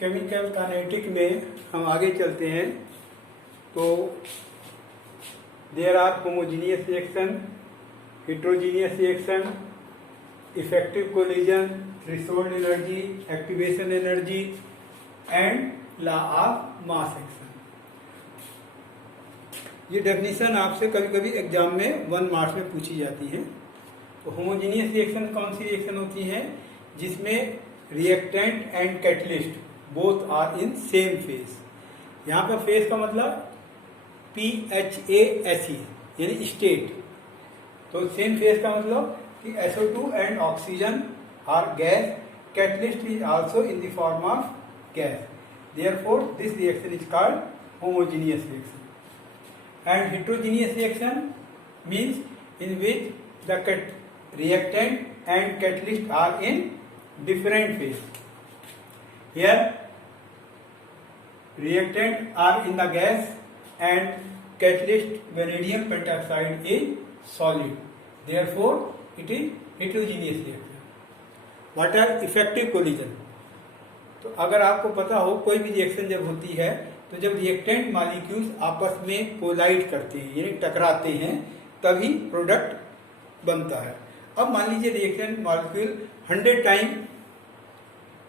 Chemical kinetic में हम आगे चलते हैं तो there are homogeneous reaction, heterogeneous reaction, effective collision, threshold energy, activation energy and law of mass action. ये डेफिनेशन आपसे कभी कभी एग्जाम में 1 मार्क्स में पूछी जाती है। तो होमोजीनियस रिएक्शन कौन सी रिएक्शन होती है? जिसमें reactant and catalyst both are in same phase. यहाँ पर फेज का मतलब PHASE यानी स्टेट। तो सेम फेज का मतलब कि SO2 and oxygen are gas, catalyst is also in the form of gas, therefore this reaction is called homogeneous reaction. And heterogeneous reaction means in which the reactant and catalyst are in different phase. Here reactant are in the gas and catalyst vanadium pentoxide is solid. Therefore it is heterogeneous reaction. What are effective collision? तो अगर आपको पता हो कोई भी reaction जब होती है तो जब रिएक्टेंट मॉलिक्यूल्स आपस में कोलाइड करते हैं यानी टकराते हैं तभी प्रोडक्ट बनता है। अब मान लीजिए रिएक्टेंट मॉलिक्यूल 100 टाइम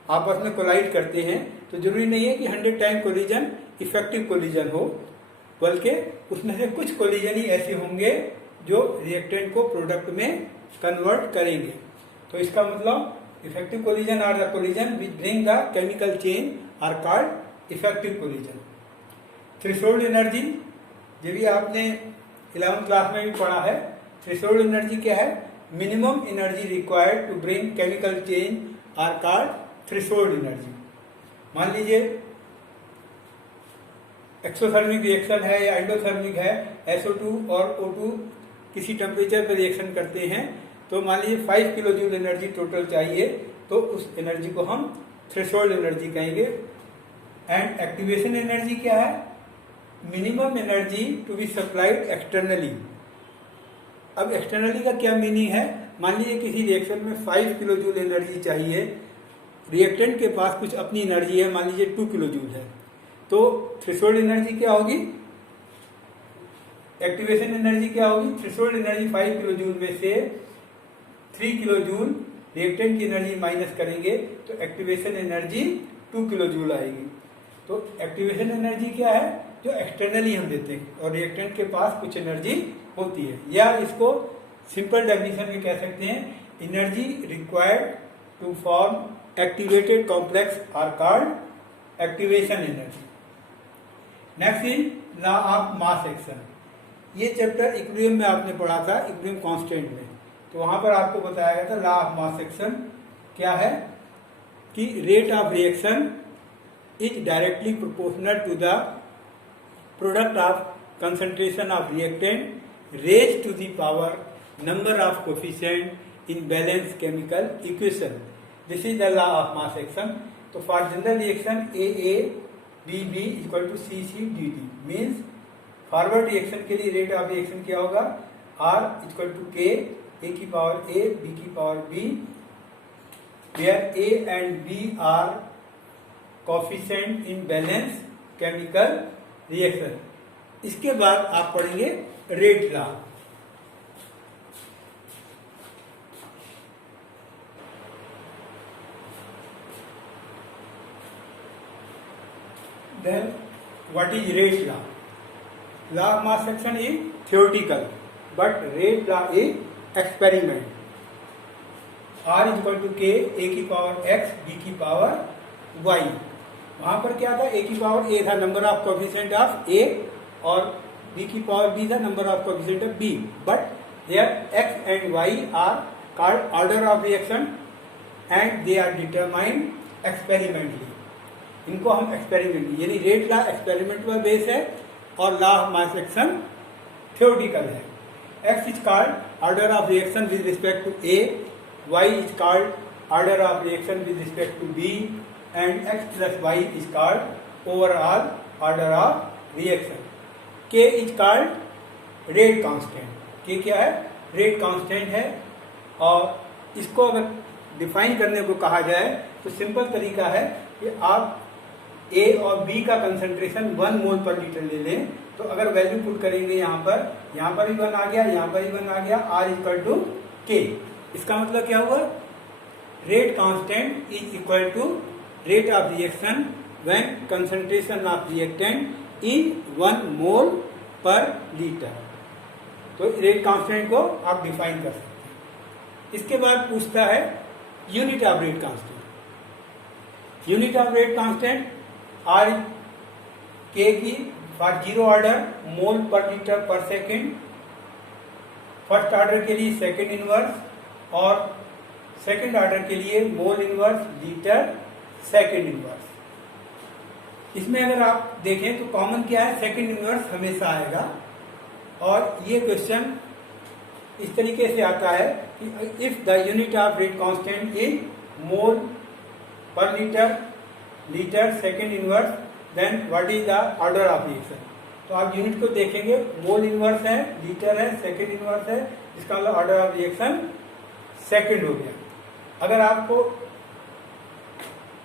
आपस में कोलाइड करते हैं तो जरूरी नहीं है कि 100 टाइम कोलिजन इफेक्टिव कोलिजन हो, बल्कि उसमें से कुछ कोलिजन ही ऐसे होंगे जो रिएक्टेंट को प्रोडक्ट में कन्वर्ट करेंगे। तो इसका मतलब effective collision are the collision which bring the chemical chain are called effective collision. Threshold energy ये भी आपने 11th क्लास में भी पढ़ा है। थ्रेशोल्ड एनर्जी क्या है? Minimum energy required to bring chemical change are called threshold energy. मान लीजिए एक्सोथर्मिक रिएक्शन है या एंडोथर्मिक है, SO2 और O2 किसी टेम्परेचर पर रिएक्शन करते हैं तो मान लीजिए 5 किलो जूल एनर्जी टोटल चाहिए, तो उस एनर्जी को हम थ्रेशोल्ड एनर्जी कहेंगे। एंड एक्टिवेशन एनर्जी क्या है? Minimum energy to be supplied externally. अब एक्सटर्नली का क्या मीनिंग है? मान लीजिए किसी रिएक्शन में 5 किलो जूल एनर्जी चाहिए, रिएक्टेंट के पास कुछ अपनी एनर्जी है, मान लीजिए 2 किलो जूल है, तो थ्रेशोल्ड एनर्जी क्या होगी? एक्टिवेशन एनर्जी क्या होगी? थ्रेशोल्ड एनर्जी 5 किलो जूल में से 3 किलो जूल रिएक्टेंट की एनर्जी माइनस करेंगे तो एक्टिवेशन एनर्जी 2 किलो जूल आएगी। तो एक्टिवेशन एनर्जी क्या है? जो एक्सटर्नली हम देते हैं और रिएक्टेंट के पास कुछ एनर्जी होती है, या इसको सिंपल डेफिनेशन में कह सकते हैं energy required to form activated complex are called activation energy. Next is law of mass action. ये चैप्टर इक्विलिब्रियम में आपने पढ़ा था, इक्विलिब्रियम कांस्टेंट में, तो वहां पर आपको बताया गया था लॉ ऑफ मास एक्शन क्या है कि rate of reaction is directly proportional to the product of concentration of reactant raise to the power number of coefficient in balance chemical equation. This is the law of mass action. तो for general reaction AA BB equal to CC DD means forward reaction के लिए rate of reaction क्या होगा? R equal to K A की power A B की power B, where A and B are coefficient in balance chemical reaction। इसके बाद आप पढ़ेंगे rate law. Then what is rate law? Law of mass action is theoretical, but rate law is experiment। R is equal to K A की power X B की power Y। वहां पर क्या था? A की पावर A था number of coefficient of A और B की पावर B था number of coefficient of B, but there X and Y are called order of reaction and they are determined experimentally. इनको हम experiment यानी rate law experiment पर base है और law of mass action theoretical है। X is called order of reaction with respect to A, Y is called order of reaction with respect to B, and X plus Y is called overall order of reaction। K is called rate constant। K क्या है? rate constant है। और इसको अगर define करने को कहा जाए तो सिंपल तरीका है कि आप ए और बी का कंसंट्रेशन 1 मोल पर लीटर ले लें, तो अगर वैल्यू पुट करेंगे यहाँ पर भी 1 आ गया, यहाँ पर भी 1 आ गया, R इक्वल टू के। इसका मतलब क्या हुआ? Rate constant is equal to rate of reaction when concentration of reactant in 1 mole per litre. तो रेट कांस्टेंट को आप डिफाइन कर सकते हैं। इसके बाद पूछता है unit of rate constant. Unit of rate constant are के की for zero order mole per litre पर सेकेंड, फर्स्ट ऑर्डर के लिए सेकेंड इनवर्स और सेकेंड ऑर्डर के लिए mole inverse litre second inverse. इसमें अगर आप देखें तो कॉमन क्या है? सेकेंड इनवर्स हमेशा आएगा। और ये क्वेश्चन इस तरीके से आता है कि if the unit of rate constant is mole per litre litre second inverse, then what is the order of reaction. तो आप यूनिट को देखेंगे, मोल इनवर्स है, लीटर है, सेकेंड इनवर्स है, इसका मतलब ऑर्डर ऑफ रिएक्शन सेकेंड हो गया। अगर आपको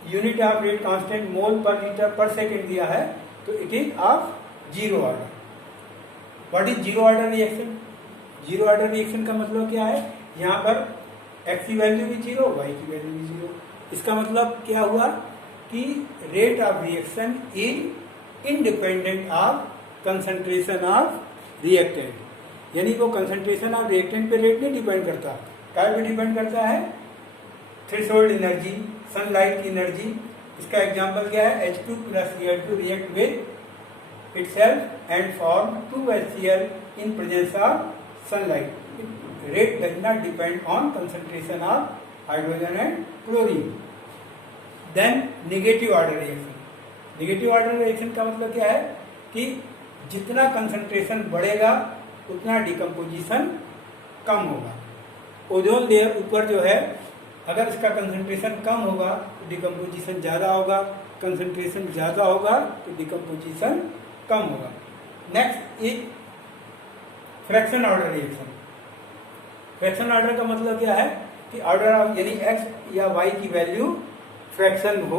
unit of rate constant mole per litre पर सेकेंड दिया है तो it is of zero order. What is zero order reaction? Zero order reaction का मतलब क्या है? यहाँ पर एक्स की वैल्यू भी जीरो, वाई की वैल्यू भी जीरो। इसका मतलब क्या हुआ कि rate of reaction is independent of concentration of reactant. यानी वो कंसंट्रेशन ऑफ रिएक्टेंट पे रेट नहीं डिपेंड करता, क्या पे डिपेंड करता है? थ्रेशोल्ड एनर्जी, सनलाइट की एनर्जी। इसका एग्जांपल क्या है? H2 plus Cl2 react with itself and form 2HCl in presence of sunlight. Rate does not depend on concentration of hydrogen and chlorine. Then negative order reaction. Negative order reaction का मतलब क्या है कि जितना concentration बढ़ेगा उतना decomposition कम होगा। ओजोन लेयर ऊपर जो है, अगर इसका कंसंट्रेशन कम होगा तो डिकम्पोजिशन ज़्यादा होगा, कंसंट्रेशन ज़्यादा होगा तो डिकम्पोजिशन कम होगा। Next is fraction order reaction. Fraction order का मतलब क्या है कि ऑर्डर ऑफ यानी एक्स या वाई की वैल्यू फ्रैक्शन हो।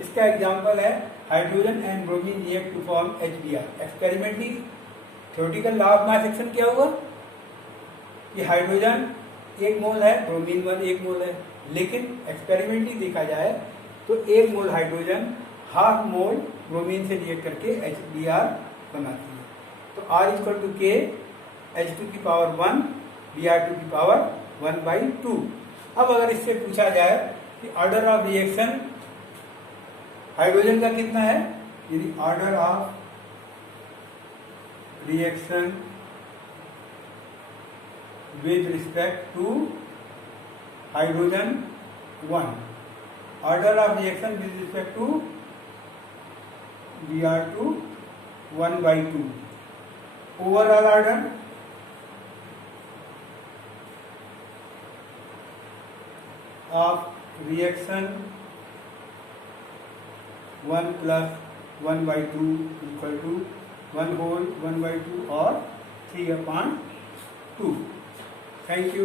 इसका एग्जांपल है hydrogen and bromine react to form HBr। Experimentally theoretical law of mass action क्या हुआ कि हाइड्रोजन 1 मोल है, ब्रोमीन 1 मोल है, लेकिन एक्सपेरिमेंटली देखा जाए तो 1 मोल हाइड्रोजन हाफ मोल ब्रोमीन से रिएक्ट करके HBr बनाती है। तो R इक्वल टू के H2 की पावर 1 Br2 की पावर 1/2। अब अगर इससे पूछा जाए कि ऑर्डर ऑफ रिएक्शन हाइड्रोजन का कितना है, यदि order of reaction with respect to hydrogen 1, order of reaction with respect to Br2 1/2, overall order of reaction 1 plus 1/2 equal to 1 whole 1/2 or 3/2। Thank you.